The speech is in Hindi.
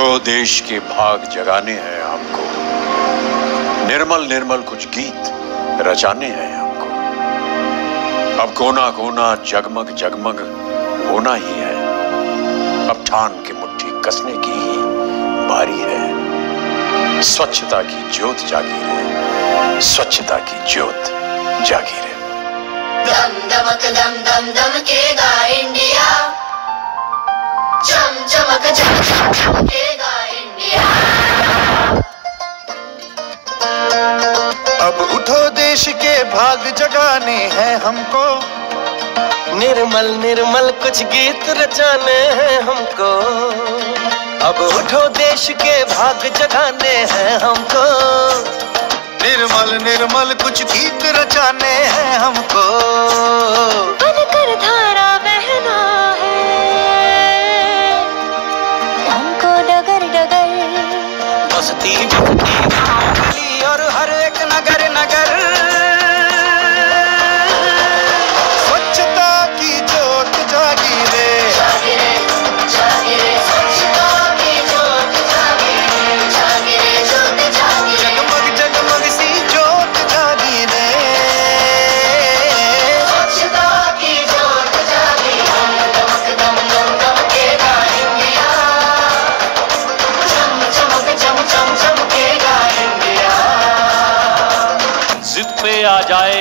उठो देश के भाग जगाने हैं हमको, निर्मल निर्मल कुछ गीत रचाने हैं हमको। अब कोना कोना जगमग जगमग होना ही है, अब ठान के मुट्ठी कसने की ही बारी है। स्वच्छता की ज्योत जागी रहे, स्वच्छता की ज्योत जागी रहे। दम दमक दम दम दमकेगा इंडिया, चम चमक चमकेगा इंडिया। अब उठो देश के भाग जगाने हैं हमको, निर्मल निर्मल कुछ गीत रचाने हैं हमको। अब उठो देश के भाग जगाने हैं हमको, निर्मल निर्मल कुछ गीत रचाने हैं हमको। बनकर धारा बहना है हमको डगर डगर, बस्ती बस्ती गाँव गली और हर एक नगर नगर। स्वच्छता की ज्योत जागी रे, जागी रे जागी रे, स्वच्छता की ज्योत जागी रे, जागी रे ज्योत जागी रे। जगमग जगमग सी ज्योत जागी रे। स्वच्छता की ज्योत जागी, दमक दम दम दमकेगा इंडिया, चम चमक चम चम चमकेगा इंडिया। जिद पे आ जाए